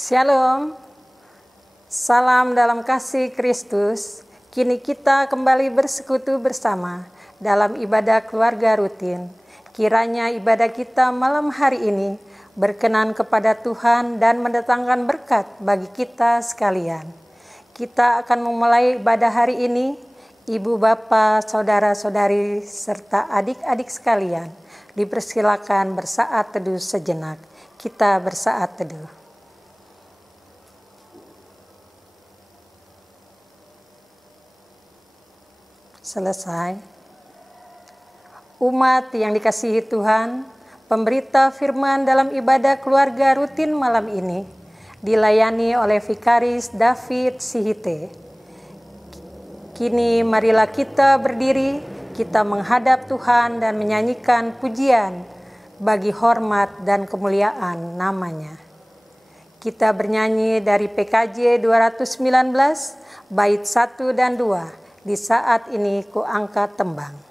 Shalom, salam dalam kasih Kristus. Kini kita kembali bersekutu bersama dalam ibadah keluarga rutin. Kiranya ibadah kita malam hari ini berkenan kepada Tuhan dan mendatangkan berkat bagi kita sekalian. Kita akan memulai ibadah hari ini. Ibu, bapak, saudara-saudari, serta adik-adik sekalian, dipersilakan bersaat teduh sejenak. Kita bersaat teduh. Selesai. Umat yang dikasihi Tuhan, pemberita firman dalam ibadah keluarga rutin malam ini dilayani oleh Vikaris David Sihite. Kini marilah kita berdiri, kita menghadap Tuhan dan menyanyikan pujian bagi hormat dan kemuliaan namanya. Kita bernyanyi dari PKJ 219, bait 1 dan 2. Di saat ini ku angkat tembang.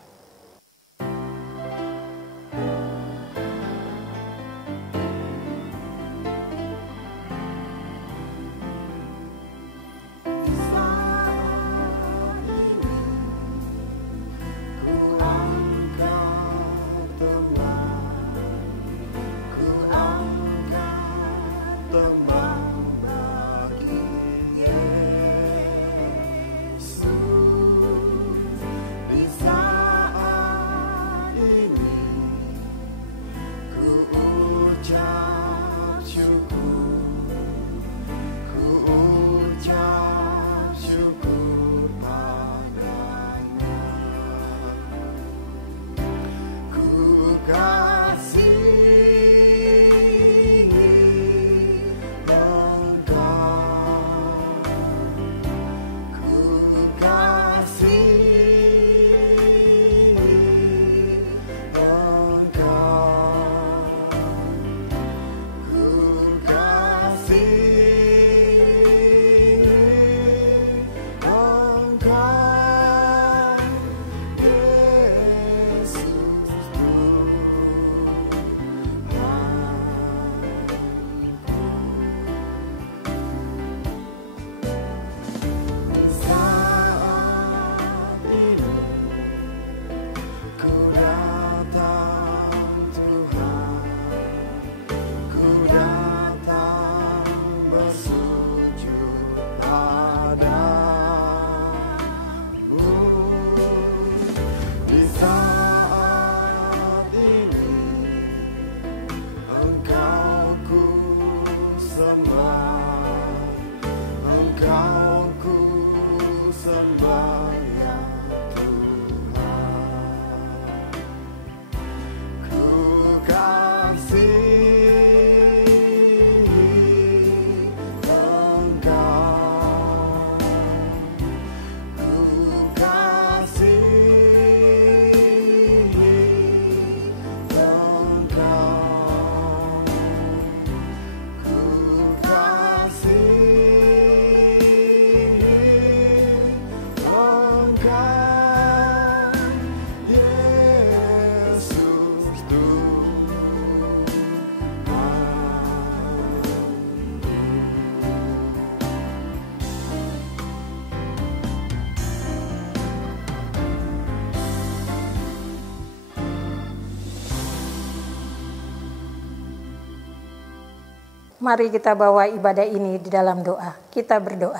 Mari kita bawa ibadah ini di dalam doa. Kita berdoa.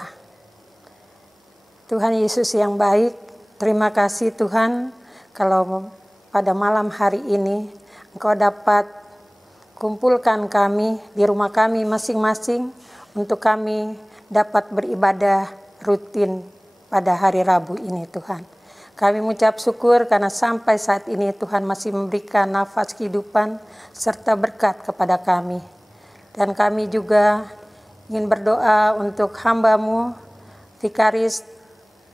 Tuhan Yesus yang baik, terima kasih Tuhan kalau pada malam hari ini Engkau dapat kumpulkan kami di rumah kami masing-masing untuk kami dapat beribadah rutin pada hari Rabu ini Tuhan. Kami mengucap syukur karena sampai saat ini Tuhan masih memberikan nafas kehidupan serta berkat kepada kami. Dan kami juga ingin berdoa untuk hamba-Mu, Vikaris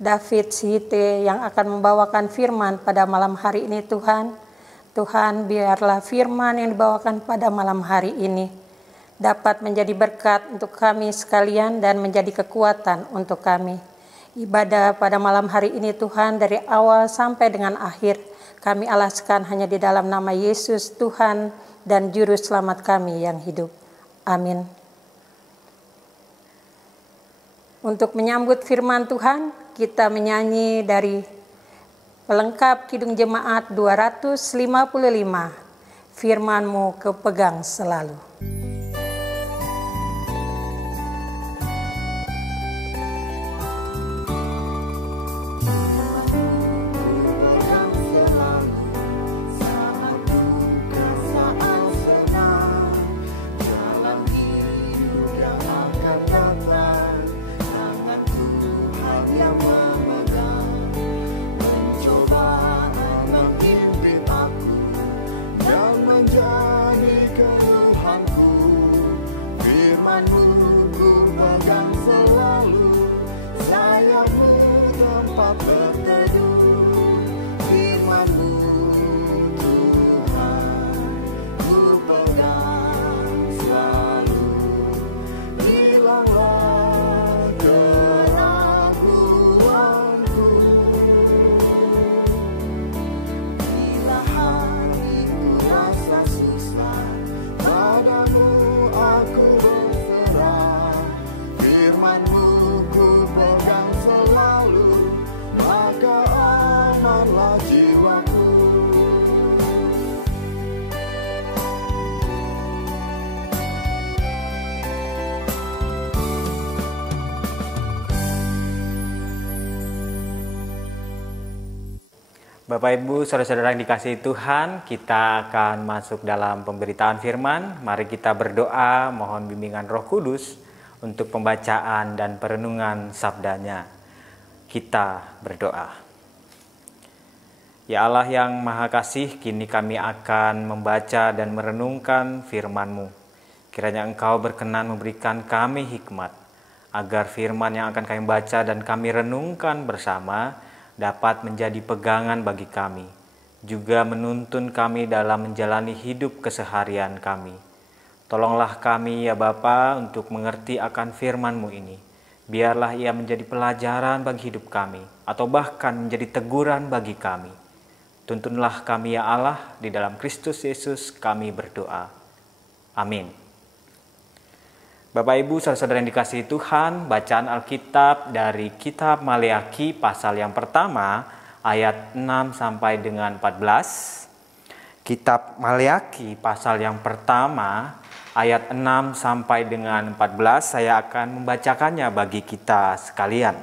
David Sihite yang akan membawakan firman pada malam hari ini Tuhan. Tuhan, biarlah firman yang dibawakan pada malam hari ini dapat menjadi berkat untuk kami sekalian dan menjadi kekuatan untuk kami. Ibadah pada malam hari ini Tuhan dari awal sampai dengan akhir kami alaskan hanya di dalam nama Yesus Tuhan dan Juru Selamat kami yang hidup. Amin. Untuk menyambut firman Tuhan, kita menyanyi dari pelengkap Kidung Jemaat 255, Firman-Mu kupegang selalu. Bapak Ibu, saudara-saudara yang dikasihi Tuhan, kita akan masuk dalam pemberitaan firman. Mari kita berdoa, mohon bimbingan Roh Kudus untuk pembacaan dan perenungan sabdanya. Kita berdoa. Ya Allah yang Maha Kasih, kini kami akan membaca dan merenungkan firman-Mu. Kiranya Engkau berkenan memberikan kami hikmat, agar firman yang akan kami baca dan kami renungkan bersama dapat menjadi pegangan bagi kami, juga menuntun kami dalam menjalani hidup keseharian kami. Tolonglah kami ya Bapa untuk mengerti akan firman-Mu ini. Biarlah ia menjadi pelajaran bagi hidup kami, atau bahkan menjadi teguran bagi kami. Tuntunlah kami ya Allah, di dalam Kristus Yesus kami berdoa. Amin. Bapak Ibu, saudara-saudara yang dikasihi Tuhan, bacaan Alkitab dari kitab Maleakhi pasal yang pertama ayat 6 sampai dengan 14. Kitab Maleakhi pasal yang pertama ayat 6 sampai dengan 14 saya akan membacakannya bagi kita sekalian.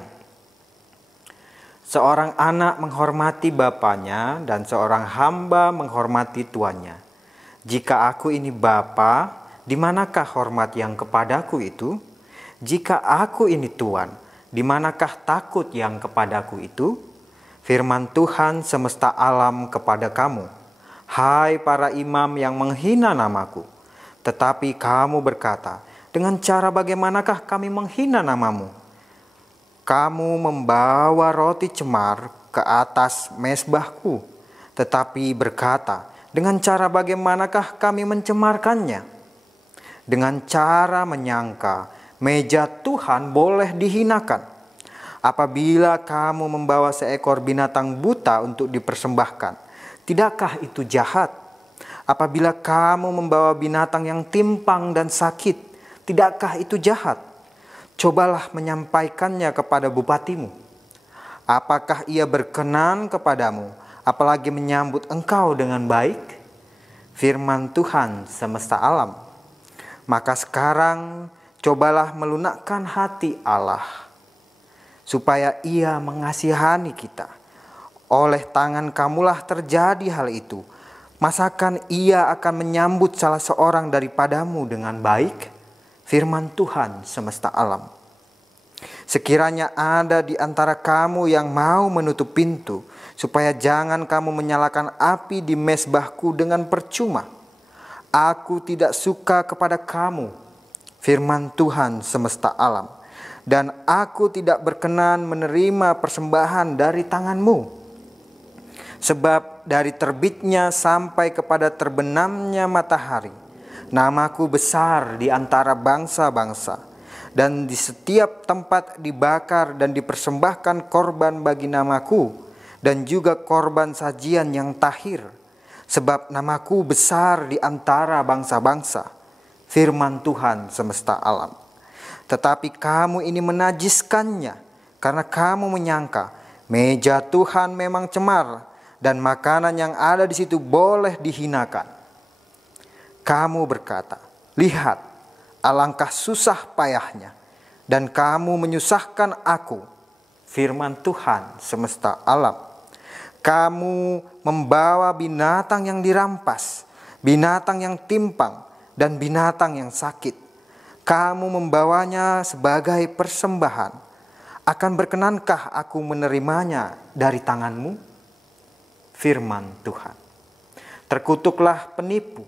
Seorang anak menghormati bapaknya dan seorang hamba menghormati tuannya. Jika aku ini bapa, di manakah hormat yang kepadaku itu? Jika aku ini Tuan, di manakah takut yang kepadaku itu? Firman Tuhan semesta alam kepada kamu, hai para imam yang menghina namaku. Tetapi kamu berkata, dengan cara bagaimanakah kami menghina namamu? Kamu membawa roti cemar ke atas mezbahku, tetapi berkata, dengan cara bagaimanakah kami mencemarkannya? Dengan cara menyangka meja Tuhan boleh dihinakan. Apabila kamu membawa seekor binatang buta untuk dipersembahkan, tidakkah itu jahat? Apabila kamu membawa binatang yang timpang dan sakit, tidakkah itu jahat? Cobalah menyampaikannya kepada bupatimu. Apakah ia berkenan kepadamu, apalagi menyambut engkau dengan baik? Firman Tuhan semesta alam. Maka sekarang cobalah melunakkan hati Allah, supaya ia mengasihani kita. Oleh tangan kamulah terjadi hal itu. Masakan ia akan menyambut salah seorang daripadamu dengan baik? Firman Tuhan semesta alam. Sekiranya ada di antara kamu yang mau menutup pintu, supaya jangan kamu menyalakan api di mezbahku dengan percuma. Aku tidak suka kepada kamu, firman Tuhan semesta alam, dan aku tidak berkenan menerima persembahan dari tanganmu. Sebab dari terbitnya sampai kepada terbenamnya matahari, namaku besar di antara bangsa-bangsa, dan di setiap tempat dibakar dan dipersembahkan korban bagi namaku, dan juga korban sajian yang tahir. Sebab namaku besar di antara bangsa-bangsa, firman Tuhan semesta alam. Tetapi kamu ini menajiskannya karena kamu menyangka meja Tuhan memang cemar dan makanan yang ada di situ boleh dihinakan. Kamu berkata, lihat, alangkah susah payahnya, dan kamu menyusahkan aku, firman Tuhan semesta alam. Kamu membawa binatang yang dirampas, binatang yang timpang, dan binatang yang sakit. Kamu membawanya sebagai persembahan. Akan berkenankah aku menerimanya dari tanganmu? Firman Tuhan. Terkutuklah penipu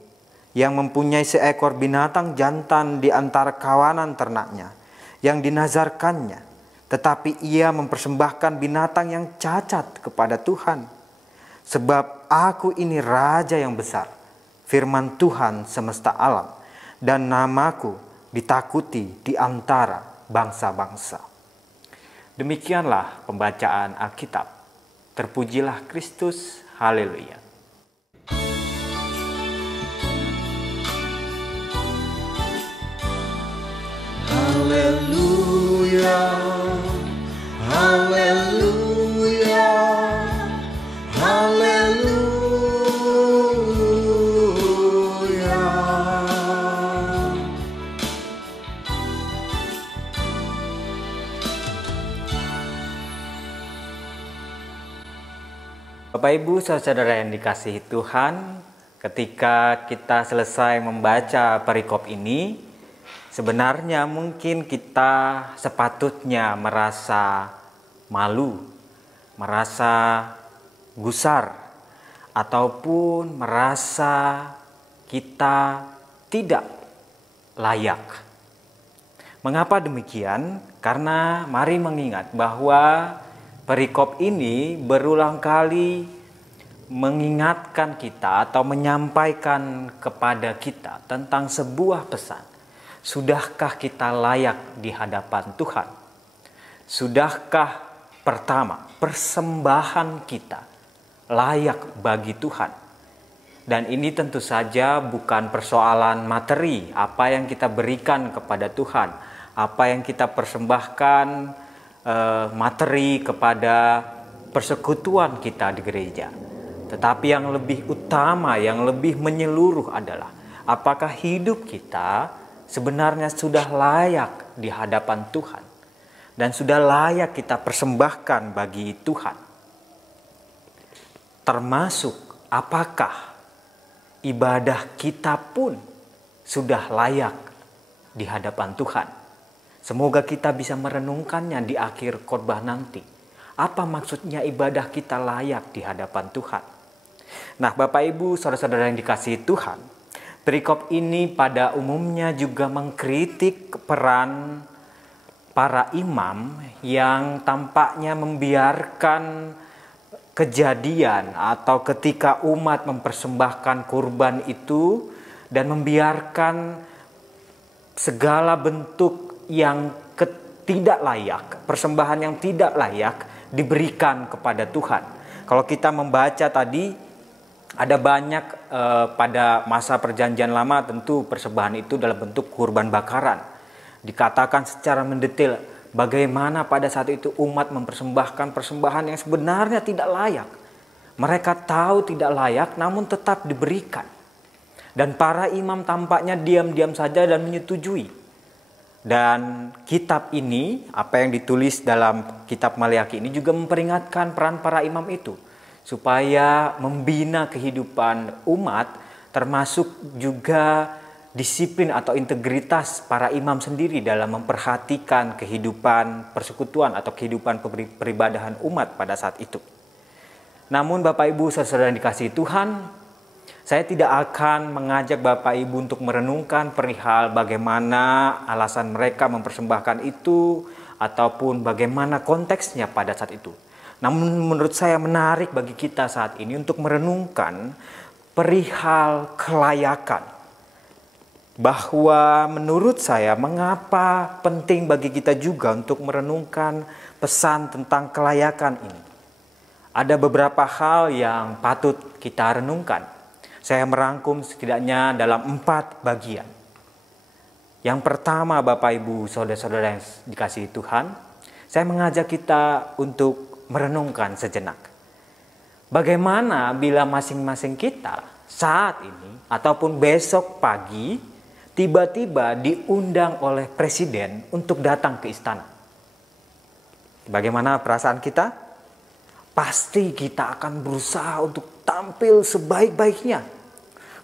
yang mempunyai seekor binatang jantan di antara kawanan ternaknya yang dinazarkannya, tetapi ia mempersembahkan binatang yang cacat kepada Tuhan. Sebab aku ini raja yang besar, firman Tuhan semesta alam, dan namaku ditakuti di antara bangsa-bangsa. Demikianlah pembacaan Alkitab. Terpujilah Kristus, haleluya. Haleluya, haleluya, haleluya. Bapak Ibu saudara yang dikasihi Tuhan, ketika kita selesai membaca perikop ini, sebenarnya mungkin kita sepatutnya merasa malu, merasa gusar, ataupun merasa kita tidak layak. Mengapa demikian? Karena mari mengingat bahwa perikop ini berulang kali mengingatkan kita atau menyampaikan kepada kita tentang sebuah pesan. Sudahkah kita layak di hadapan Tuhan? Sudahkah pertama persembahan kita layak bagi Tuhan? Dan ini tentu saja bukan persoalan materi, apa yang kita berikan kepada Tuhan, apa yang kita persembahkan materi kepada persekutuan kita di gereja. Tetapi yang lebih utama, yang lebih menyeluruh adalah apakah hidup kita sebenarnya sudah layak di hadapan Tuhan dan sudah layak kita persembahkan bagi Tuhan. Termasuk apakah ibadah kita pun sudah layak di hadapan Tuhan. Semoga kita bisa merenungkannya di akhir khotbah nanti. Apa maksudnya ibadah kita layak di hadapan Tuhan? Nah, Bapak Ibu, saudara-saudara yang dikasihi Tuhan, perikop ini pada umumnya juga mengkritik peran para imam yang tampaknya membiarkan kejadian atau ketika umat mempersembahkan kurban itu dan membiarkan segala bentuk yang tidak layak, persembahan yang tidak layak diberikan kepada Tuhan. Kalau kita membaca tadi, ada banyak pada masa perjanjian lama tentu persembahan itu dalam bentuk kurban bakaran. Dikatakan secara mendetail bagaimana pada saat itu umat mempersembahkan persembahan yang sebenarnya tidak layak. Mereka tahu tidak layak namun tetap diberikan. Dan para imam tampaknya diam-diam saja dan menyetujui. Dan kitab ini, apa yang ditulis dalam kitab Maleakhi ini juga memperingatkan peran para imam itu. Supaya membina kehidupan umat, termasuk juga disiplin atau integritas para imam sendiri dalam memperhatikan kehidupan persekutuan atau kehidupan peribadahan umat pada saat itu. Namun Bapak Ibu saudara yang dikasihi Tuhan, saya tidak akan mengajak Bapak Ibu untuk merenungkan perihal bagaimana alasan mereka mempersembahkan itu ataupun bagaimana konteksnya pada saat itu. Namun menurut saya menarik bagi kita saat ini untuk merenungkan perihal kelayakan. Bahwa menurut saya mengapa penting bagi kita juga untuk merenungkan pesan tentang kelayakan ini. Ada beberapa hal yang patut kita renungkan. Saya merangkum setidaknya dalam 4 bagian. Yang pertama, Bapak Ibu, saudara-saudara yang dikasihi Tuhan, saya mengajak kita untuk merenungkan sejenak. Bagaimana bila masing-masing kita saat ini ataupun besok pagi tiba-tiba diundang oleh presiden untuk datang ke istana? Bagaimana perasaan kita? Pasti kita akan berusaha untuk tampil sebaik-baiknya.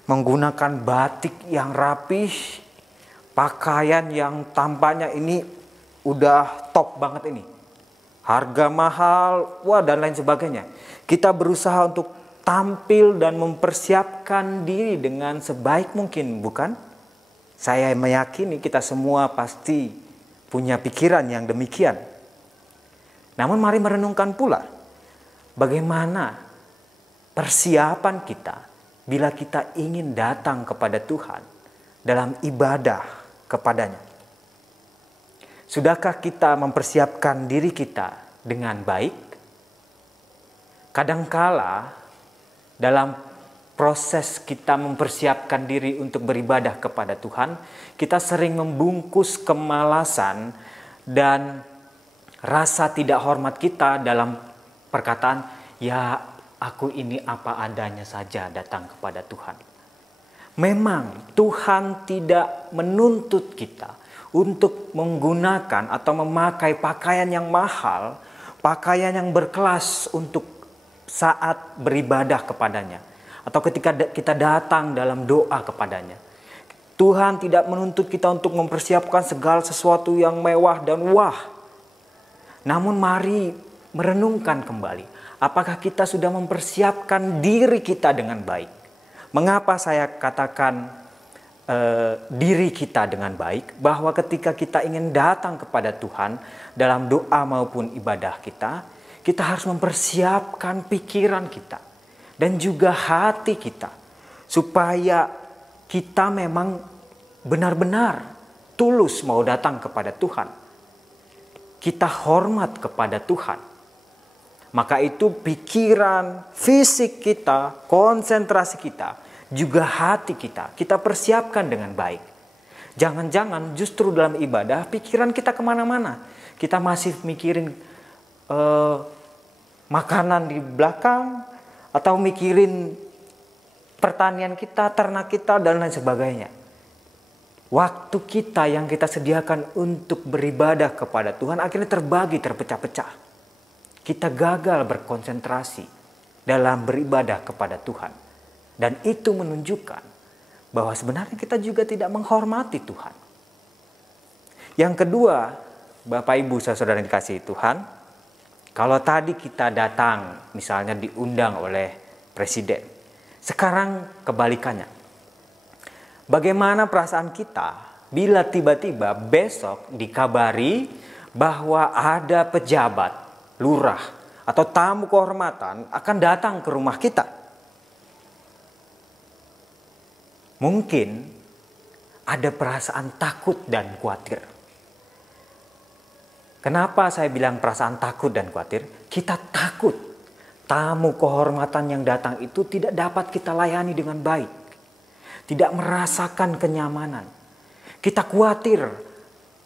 Menggunakan batik yang rapih, pakaian yang tampaknya ini udah top banget ini. Harga mahal, dan lain sebagainya. Kita berusaha untuk tampil dan mempersiapkan diri dengan sebaik mungkin, bukan? Saya meyakini kita semua pasti punya pikiran yang demikian. Namun mari merenungkan pula, bagaimana persiapan kita bila kita ingin datang kepada Tuhan dalam ibadah kepadanya. Sudahkah kita mempersiapkan diri kita dengan baik? Kadangkala dalam proses kita mempersiapkan diri untuk beribadah kepada Tuhan, kita sering membungkus kemalasan dan rasa tidak hormat kita dalam perkataan, ya aku ini apa adanya saja datang kepada Tuhan. Memang Tuhan tidak menuntut kita untuk menggunakan atau memakai pakaian yang mahal, pakaian yang berkelas untuk saat beribadah kepadanya, atau ketika kita datang dalam doa kepadanya. Tuhan tidak menuntut kita untuk mempersiapkan segala sesuatu yang mewah dan wah. Namun mari merenungkan kembali, apakah kita sudah mempersiapkan diri kita dengan baik? Mengapa saya katakan diri kita dengan baik? Bahwa ketika kita ingin datang kepada Tuhan dalam doa maupun ibadah kita, kita harus mempersiapkan pikiran kita dan juga hati kita, supaya kita memang benar-benar tulus mau datang kepada Tuhan. Kita hormat kepada Tuhan. Maka itu pikiran, fisik kita, konsentrasi kita, juga hati kita persiapkan dengan baik. Jangan-jangan justru dalam ibadah pikiran kita kemana-mana. Kita masih mikirin makanan di belakang, atau mikirin pertanian kita, ternak kita, dan lain sebagainya. Waktu kita yang kita sediakan untuk beribadah kepada Tuhan akhirnya terbagi, terpecah-pecah. Kita gagal berkonsentrasi dalam beribadah kepada Tuhan. Dan itu menunjukkan bahwa sebenarnya kita juga tidak menghormati Tuhan. Yang kedua, Bapak Ibu saudara yang dikasihi Tuhan, kalau tadi kita datang misalnya diundang oleh presiden, sekarang kebalikannya. Bagaimana perasaan kita bila tiba-tiba besok dikabari bahwa ada pejabat, lurah, atau tamu kehormatan akan datang ke rumah kita? Mungkin ada perasaan takut dan khawatir. Kenapa saya bilang perasaan takut dan khawatir? Kita takut tamu kehormatan yang datang itu tidak dapat kita layani dengan baik. Tidak merasakan kenyamanan. Kita khawatir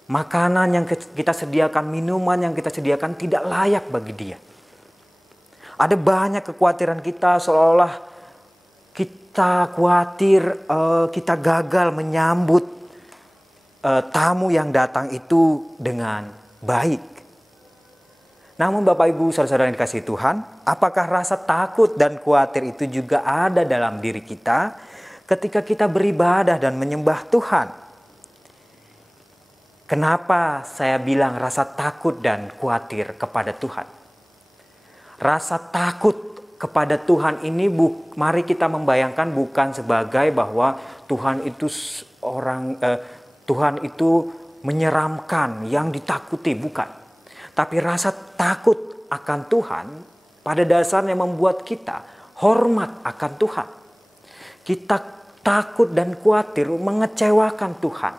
makanan yang kita sediakan, minuman yang kita sediakan tidak layak bagi dia. Ada banyak kekhawatiran kita, seolah-olah kita khawatir kita gagal menyambut tamu yang datang itu dengan baik. Namun Bapak Ibu saudara-saudara yang dikasihi Tuhan, apakah rasa takut dan khawatir itu juga ada dalam diri kita ketika kita beribadah dan menyembah Tuhan? Kenapa saya bilang rasa takut dan khawatir kepada Tuhan? Rasa takut kepada Tuhan ini mari kita membayangkan bukan sebagai bahwa Tuhan itu Tuhan itu menyeramkan, yang ditakuti, bukan. Tapi rasa takut akan Tuhan pada dasarnya membuat kita hormat akan Tuhan. Kita takut dan khawatir mengecewakan Tuhan.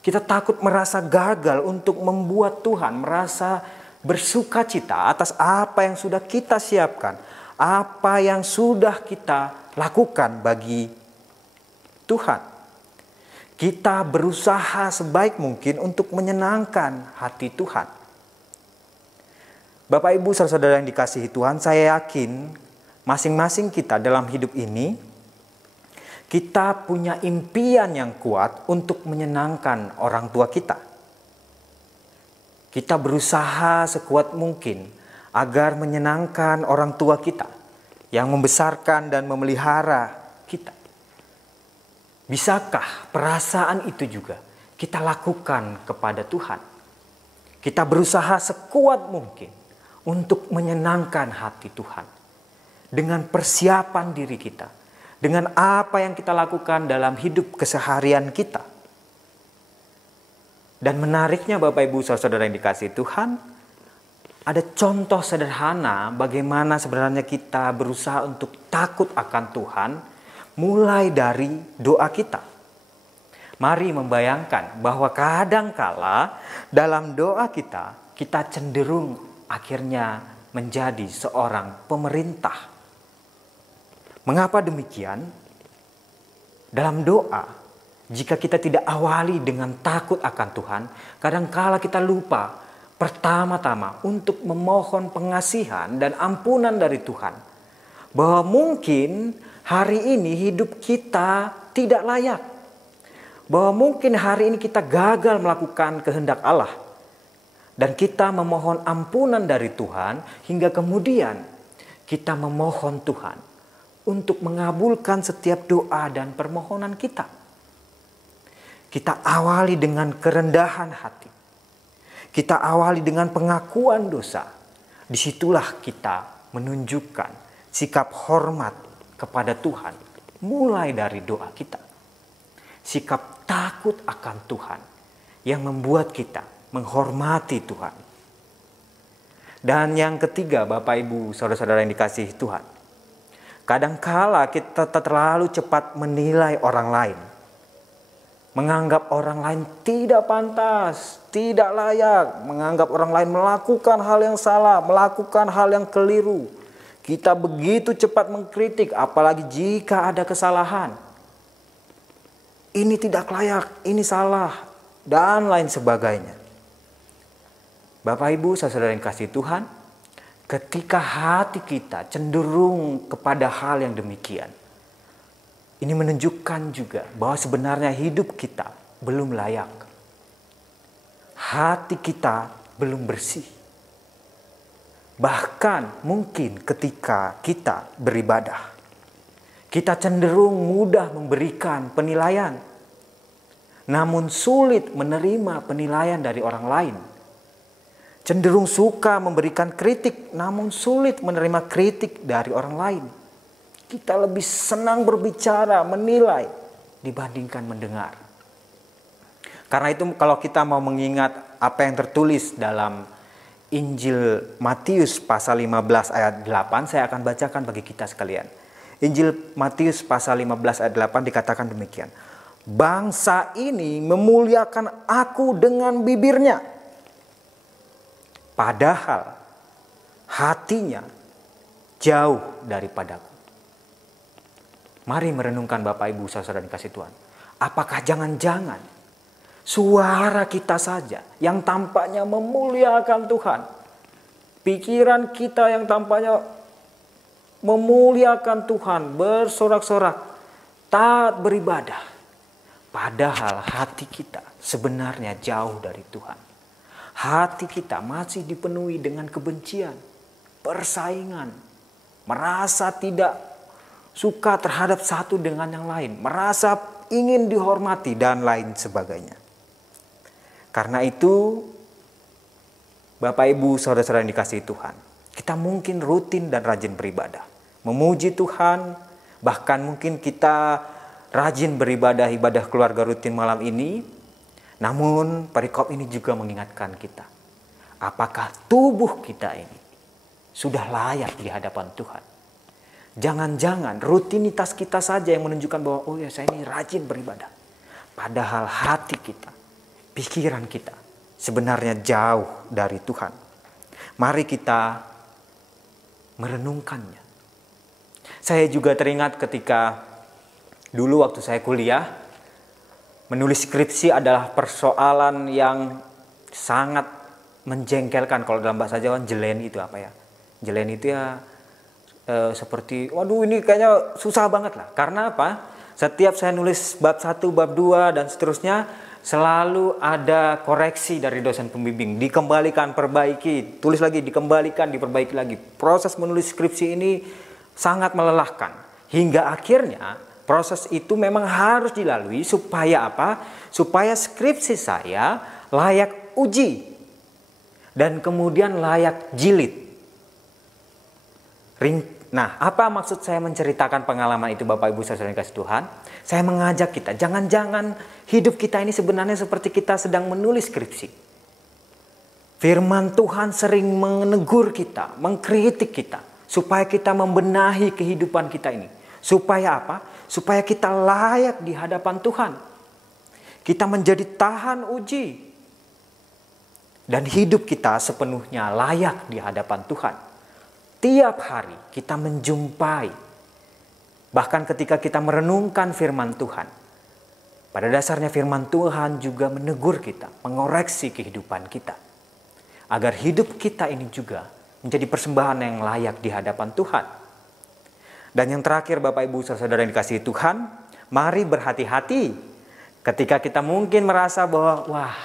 Kita takut merasa gagal untuk membuat Tuhan merasa bersukacita atas apa yang sudah kita siapkan, apa yang sudah kita lakukan bagi Tuhan. kita berusaha sebaik mungkin untuk menyenangkan hati Tuhan. Bapak Ibu saudara-saudara yang dikasihi Tuhan, saya yakin masing-masing kita dalam hidup ini, kita punya impian yang kuat untuk menyenangkan orang tua kita. Kita berusaha sekuat mungkin agar menyenangkan orang tua kita yang membesarkan dan memelihara kita. Bisakah perasaan itu juga kita lakukan kepada Tuhan? Kita berusaha sekuat mungkin untuk menyenangkan hati Tuhan. Dengan persiapan diri kita. Dengan apa yang kita lakukan dalam hidup keseharian kita. Dan menariknya Bapak Ibu saudara-saudara yang dikasihi Tuhan, ada contoh sederhana bagaimana sebenarnya kita berusaha untuk takut akan Tuhan. Mulai dari doa kita. Mari membayangkan bahwa kadangkala dalam doa kita cenderung akhirnya menjadi seorang pemerintah. Mengapa demikian? Dalam doa, jika kita tidak awali dengan takut akan Tuhan, kadangkala kita lupa pertama-tama untuk memohon pengasihan dan ampunan dari Tuhan. Bahwa mungkin hari ini hidup kita tidak layak. Bahwa mungkin hari ini kita gagal melakukan kehendak Allah. Dan kita memohon ampunan dari Tuhan hingga kemudian kita memohon Tuhan untuk mengabulkan setiap doa dan permohonan kita. Kita awali dengan kerendahan hati. Kita awali dengan pengakuan dosa. Disitulah kita menunjukkan sikap hormat kepada Tuhan mulai dari doa kita. Sikap takut akan Tuhan yang membuat kita menghormati Tuhan. Dan yang ketiga Bapak Ibu saudara-saudara yang dikasihi Tuhan. Kadangkala kita terlalu cepat menilai orang lain. Menganggap orang lain tidak pantas, tidak layak. Menganggap orang lain melakukan hal yang salah, melakukan hal yang keliru. Kita begitu cepat mengkritik, apalagi jika ada kesalahan. Ini tidak layak, ini salah, dan lain sebagainya. Bapak Ibu saudara yang kasih Tuhan, ketika hati kita cenderung kepada hal yang demikian, ini menunjukkan juga bahwa sebenarnya hidup kita belum layak. Hati kita belum bersih. Bahkan mungkin ketika kita beribadah, kita cenderung mudah memberikan penilaian. Namun sulit menerima penilaian dari orang lain. Cenderung suka memberikan kritik, namun sulit menerima kritik dari orang lain. Kita lebih senang berbicara, menilai, dibandingkan mendengar. Karena itu kalau kita mau mengingat apa yang tertulis dalam Injil Matius pasal 15 ayat 8, saya akan bacakan bagi kita sekalian. Injil Matius pasal 15 ayat 8 dikatakan demikian. Bangsa ini memuliakan aku dengan bibirnya, padahal hatinya jauh daripadaku. Mari merenungkan Bapak Ibu saudara dikasih Tuhan. Apakah jangan-jangan suara kita saja yang tampaknya memuliakan Tuhan. Pikiran kita yang tampaknya memuliakan Tuhan, bersorak-sorak, taat beribadah. Padahal hati kita sebenarnya jauh dari Tuhan. Hati kita masih dipenuhi dengan kebencian, persaingan, merasa tidak suka terhadap satu dengan yang lain, merasa ingin dihormati dan lain sebagainya. Karena itu, Bapak Ibu saudara-saudara yang dikasihi Tuhan, kita mungkin rutin dan rajin beribadah, memuji Tuhan, bahkan mungkin kita rajin beribadah ibadah keluarga rutin malam ini. Namun perikop ini juga mengingatkan kita, apakah tubuh kita ini sudah layak di hadapan Tuhan? Jangan-jangan rutinitas kita saja yang menunjukkan bahwa oh ya saya ini rajin beribadah. Padahal hati kita, pikiran kita sebenarnya jauh dari Tuhan. Mari kita merenungkannya. Saya juga teringat ketika dulu waktu saya kuliah, Menulis skripsi adalah persoalan yang sangat menjengkelkan. Kalau dalam bahasa Jawa jeleni itu apa ya? Jeleni itu ya seperti waduh ini kayaknya susah banget lah. Karena apa? Setiap saya nulis bab 1, bab 2 dan seterusnya selalu ada koreksi dari dosen pembimbing. Dikembalikan, perbaiki, tulis lagi, dikembalikan, diperbaiki lagi. Proses menulis skripsi ini sangat melelahkan. Hingga akhirnya proses itu memang harus dilalui supaya apa? Supaya skripsi saya layak uji dan kemudian layak jilid. Nah, apa maksud saya menceritakan pengalaman itu Bapak Ibu saudara yang dikasihi Tuhan? Saya mengajak kita, jangan-jangan hidup kita ini sebenarnya seperti kita sedang menulis skripsi. Firman Tuhan sering menegur kita, mengkritik kita, supaya kita membenahi kehidupan kita ini. Supaya apa? Supaya kita layak di hadapan Tuhan. Kita menjadi tahan uji. Dan hidup kita sepenuhnya layak di hadapan Tuhan. Tiap hari kita menjumpai. Bahkan ketika kita merenungkan firman Tuhan. Pada dasarnya firman Tuhan juga menegur kita. Mengoreksi kehidupan kita. Agar hidup kita ini juga menjadi persembahan yang layak di hadapan Tuhan. Dan yang terakhir Bapak Ibu saudara yang dikasihi Tuhan, mari berhati-hati ketika kita mungkin merasa bahwa wah,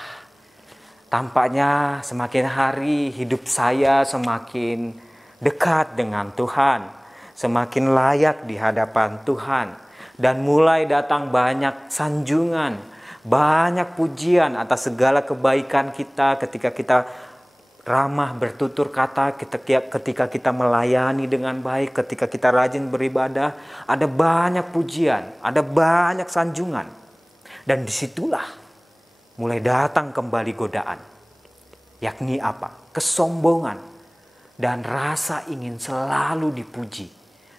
tampaknya semakin hari hidup saya semakin dekat dengan Tuhan, semakin layak di hadapan Tuhan, dan mulai datang banyak sanjungan, banyak pujian atas segala kebaikan kita ketika kita ramah bertutur kata, ketika kita melayani dengan baik, ketika kita rajin beribadah, ada banyak pujian, ada banyak sanjungan. Dan disitulah mulai datang kembali godaan. Yakni apa? Kesombongan dan rasa ingin selalu dipuji,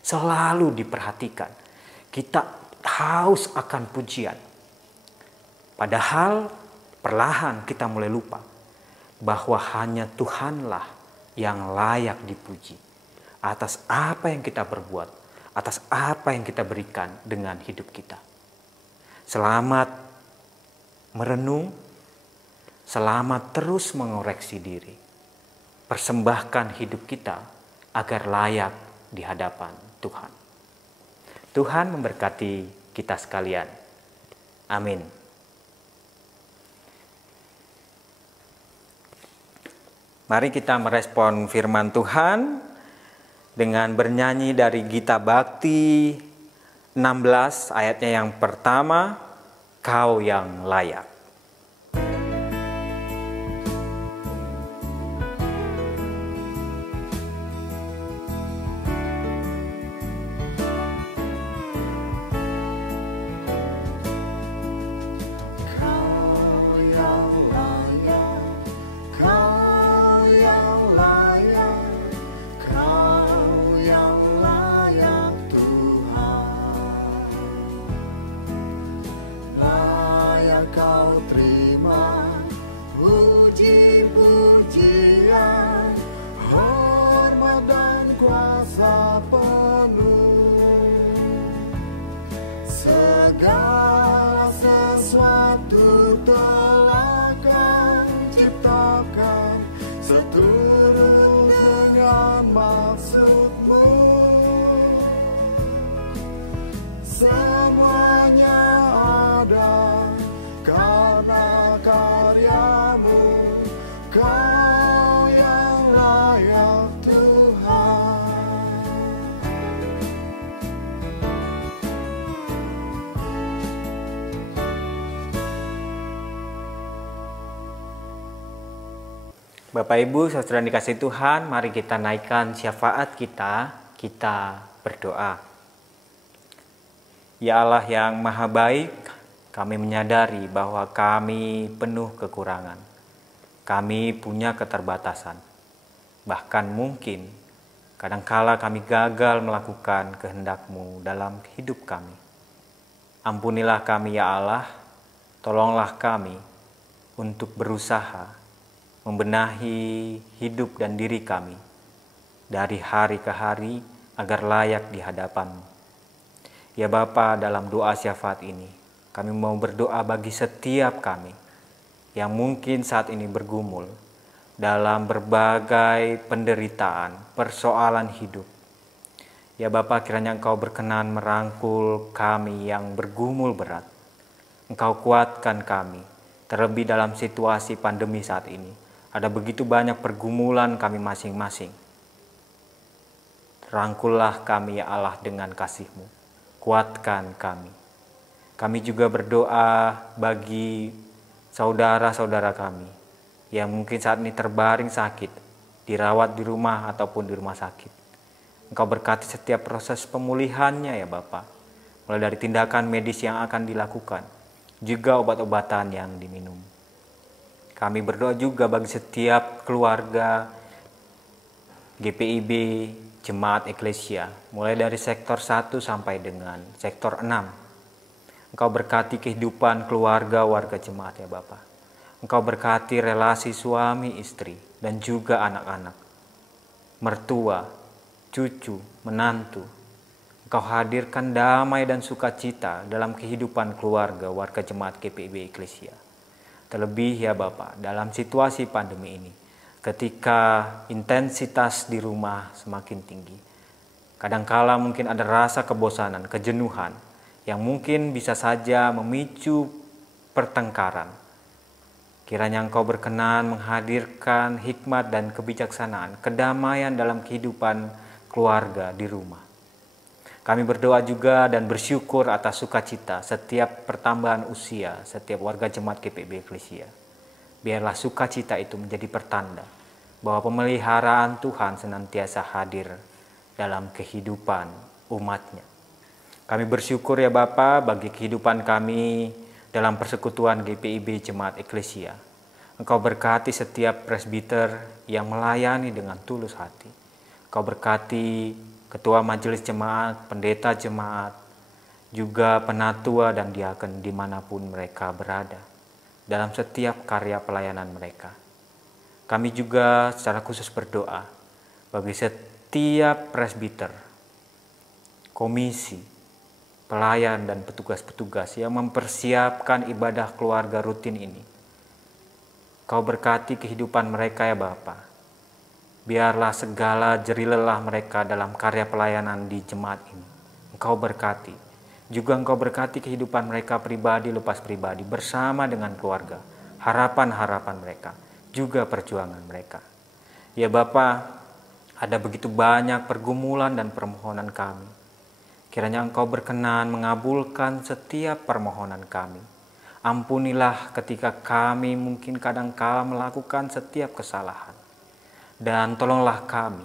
selalu diperhatikan. Kita haus akan pujian. Padahal perlahan kita mulai lupa bahwa hanya Tuhanlah yang layak dipuji atas apa yang kita perbuat, atas apa yang kita berikan dengan hidup kita. Selamat merenung, selamat terus mengoreksi diri. Persembahkan hidup kita agar layak di hadapan Tuhan. Tuhan memberkati kita sekalian. Amin. Mari kita merespon firman Tuhan dengan bernyanyi dari Gita Bakti 16 ayatnya yang pertama, Kau yang layak. Kau terima puji-pujian, hormat dan kuasa penuh. Segala sesuatu telah Kau ciptakan seturut dengan maksud-Mu. Semuanya ada karena karya-Mu, Kau yang layak Tuhan. Bapak Ibu saudara yang dikasihi Tuhan, mari kita naikkan syafaat kita berdoa. Ya Allah yang maha baik, kami menyadari bahwa kami penuh kekurangan. Kami punya keterbatasan. Bahkan mungkin kadangkala kami gagal melakukan kehendak-Mu dalam hidup kami. Ampunilah kami ya Allah, tolonglah kami untuk berusaha membenahi hidup dan diri kami dari hari ke hari agar layak di hadapan-Mu. Ya Bapa, dalam doa syafaat ini, Kami mau berdoa bagi setiap kami yang mungkin saat ini bergumul dalam berbagai penderitaan, persoalan hidup. Ya Bapa, kiranya Engkau berkenan merangkul kami yang bergumul berat. Engkau kuatkan kami, terlebih dalam situasi pandemi saat ini. Ada begitu banyak pergumulan kami masing-masing. Rangkullah kami ya Allah dengan kasih-Mu. Kuatkan kami. Kami juga berdoa bagi saudara-saudara kami yang mungkin saat ini terbaring sakit, dirawat di rumah ataupun di rumah sakit. Engkau berkati setiap proses pemulihannya ya Bapa, mulai dari tindakan medis yang akan dilakukan, juga obat-obatan yang diminum. Kami berdoa juga bagi setiap keluarga GPIB, Jemaat Eklesia, mulai dari sektor 1 sampai dengan sektor 6. Engkau berkati kehidupan keluarga warga jemaat ya Bapa. Engkau berkati relasi suami istri dan juga anak-anak, mertua, cucu, menantu. Engkau hadirkan damai dan sukacita dalam kehidupan keluarga warga jemaat GPIB Eklesia. Terlebih ya Bapa, dalam situasi pandemi ini, ketika intensitas di rumah semakin tinggi, kadangkala mungkin ada rasa kebosanan, kejenuhan, yang mungkin bisa saja memicu pertengkaran. Kiranya Engkau berkenan menghadirkan hikmat dan kebijaksanaan, kedamaian dalam kehidupan keluarga di rumah. Kami berdoa juga dan bersyukur atas sukacita setiap pertambahan usia setiap warga jemaat GPIB Eklesia. Biarlah sukacita itu menjadi pertanda bahwa pemeliharaan Tuhan senantiasa hadir dalam kehidupan umat-Nya. Kami bersyukur ya Bapa bagi kehidupan kami dalam persekutuan GPIB Jemaat Eklesia. Engkau berkati setiap presbiter yang melayani dengan tulus hati. Engkau berkati ketua majelis jemaat, pendeta jemaat, juga penatua dan diaken dimanapun mereka berada dalam setiap karya pelayanan mereka. Kami juga secara khusus berdoa bagi setiap presbiter, komisi, pelayan dan petugas-petugas yang mempersiapkan ibadah keluarga rutin ini. Kau berkati kehidupan mereka ya Bapa. Biarlah segala jerih lelah mereka dalam karya pelayanan di jemaat ini Engkau berkati. Juga Engkau berkati kehidupan mereka pribadi lepas pribadi bersama dengan keluarga, harapan-harapan mereka, juga perjuangan mereka. Ya Bapa, ada begitu banyak pergumulan dan permohonan kami. Kiranya Engkau berkenan mengabulkan setiap permohonan kami. Ampunilah ketika kami mungkin kadangkala melakukan setiap kesalahan. Dan tolonglah kami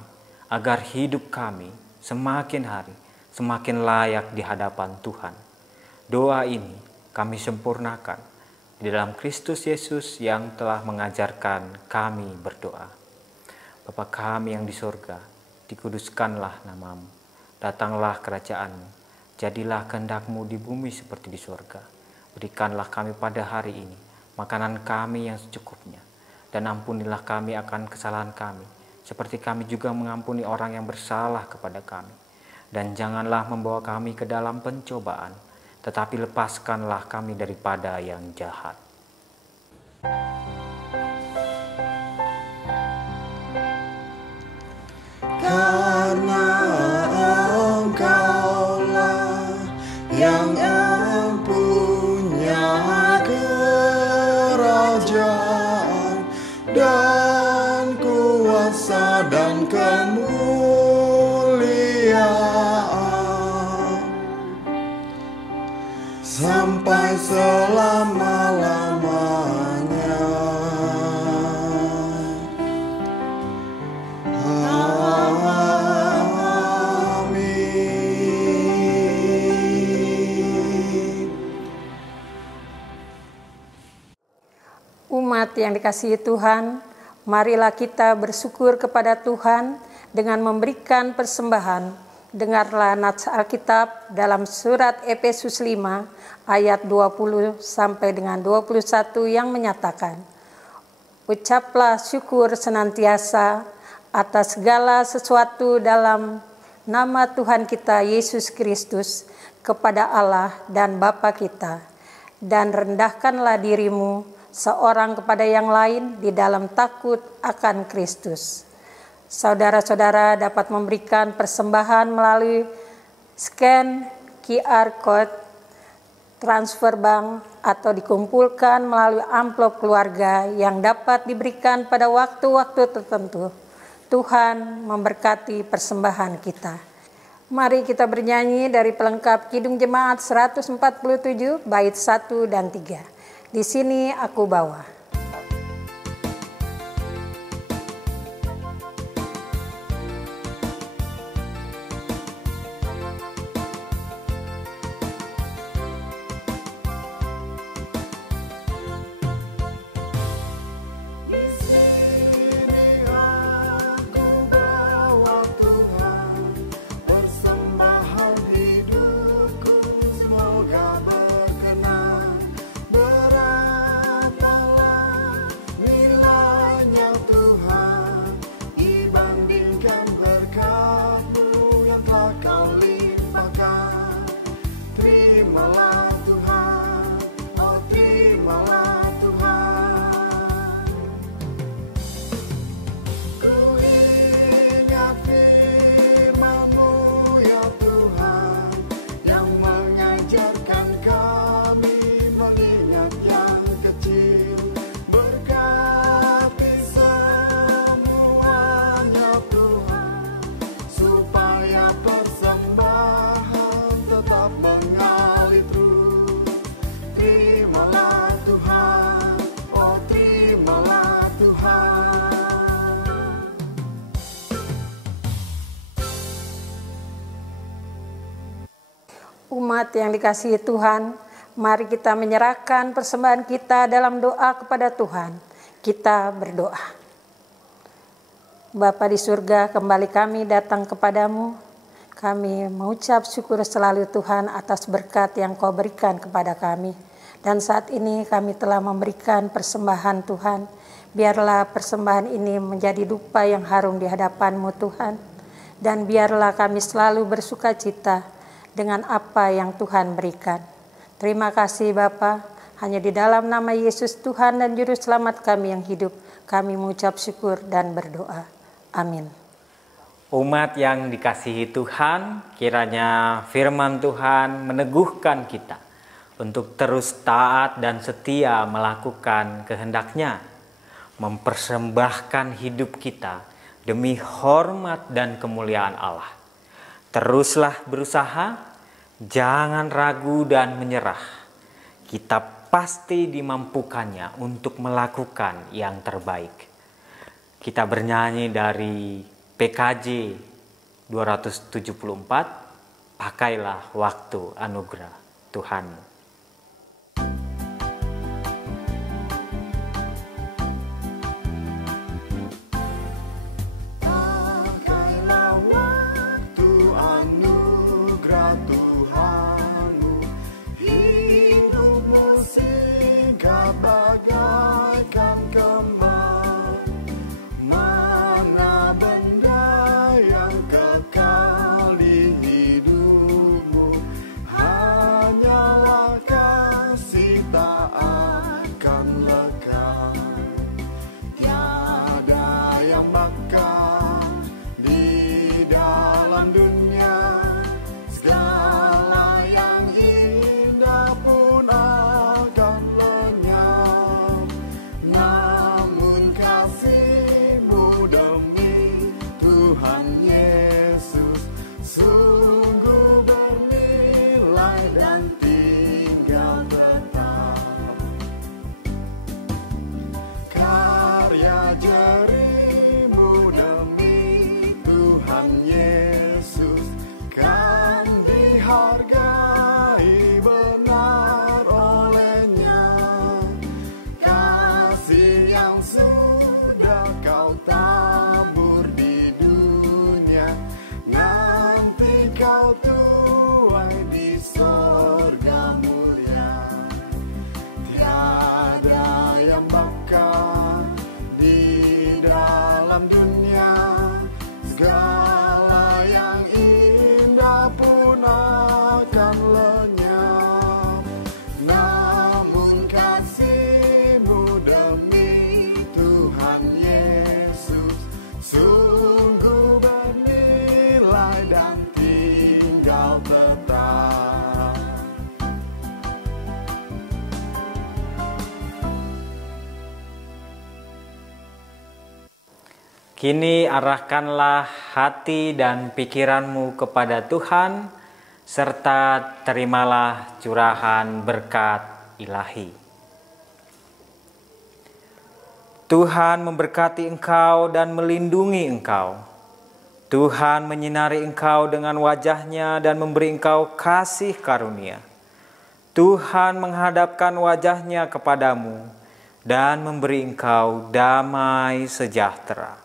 agar hidup kami semakin hari semakin layak di hadapan Tuhan. Doa ini kami sempurnakan di dalam Kristus Yesus yang telah mengajarkan kami berdoa. Bapa kami yang di surga, dikuduskanlah nama-Mu. Datanglah kerajaan-Mu, jadilah kehendak-Mu di bumi seperti di surga. Berikanlah kami pada hari ini makanan kami yang secukupnya. Dan ampunilah kami akan kesalahan kami, seperti kami juga mengampuni orang yang bersalah kepada kami. Dan janganlah membawa kami ke dalam pencobaan, tetapi lepaskanlah kami daripada yang jahat. Karena Engkaulah yang mempunyai kerajaan dan kuasa dan kemuliaan sampai selama-lamanya. Umat yang dikasihi Tuhan, marilah kita bersyukur kepada Tuhan dengan memberikan persembahan. Dengarlah nats Alkitab dalam surat Efesus 5 ayat 20 sampai dengan 21 yang menyatakan, ucaplah syukur senantiasa atas segala sesuatu dalam nama Tuhan kita Yesus Kristus kepada Allah dan Bapa kita. dan rendahkanlah dirimu seorang kepada yang lain di dalam takut akan Kristus. Saudara-saudara dapat memberikan persembahan melalui scan QR code, transfer bank, atau dikumpulkan melalui amplop keluarga yang dapat diberikan pada waktu-waktu tertentu. Tuhan memberkati persembahan kita. Mari kita bernyanyi dari pelengkap Kidung Jemaat 147 bait 1 dan 3. Di sini aku bawa. Umat yang dikasihi Tuhan, mari kita menyerahkan persembahan kita dalam doa kepada Tuhan. Kita berdoa. Bapa di surga, kembali kami datang kepadamu. Kami mengucap syukur selalu Tuhan atas berkat yang Kau berikan kepada kami. Dan saat ini kami telah memberikan persembahan Tuhan. Biarlah persembahan ini menjadi dupa yang harum di hadapan-Mu Tuhan. Dan biarlah kami selalu bersuka cita dengan apa yang Tuhan berikan. Terima kasih Bapa, hanya di dalam nama Yesus Tuhan dan Juru Selamat kami yang hidup, kami mengucap syukur dan berdoa. Amin. Umat yang dikasihi Tuhan, kiranya firman Tuhan meneguhkan kita untuk terus taat dan setia melakukan kehendak-Nya, mempersembahkan hidup kita demi hormat dan kemuliaan Allah. Teruslah berusaha, jangan ragu dan menyerah. Kita pasti dimampukannya untuk melakukan yang terbaik. Kita bernyanyi dari PKJ 274, pakailah waktu anugerah Tuhan. Hanyalah Kini arahkanlah hati dan pikiranmu kepada Tuhan, serta terimalah curahan berkat ilahi. Tuhan memberkati engkau dan melindungi engkau. Tuhan menyinari engkau dengan wajah-Nya dan memberi engkau kasih karunia. Tuhan menghadapkan wajah-Nya kepadamu dan memberi engkau damai sejahtera.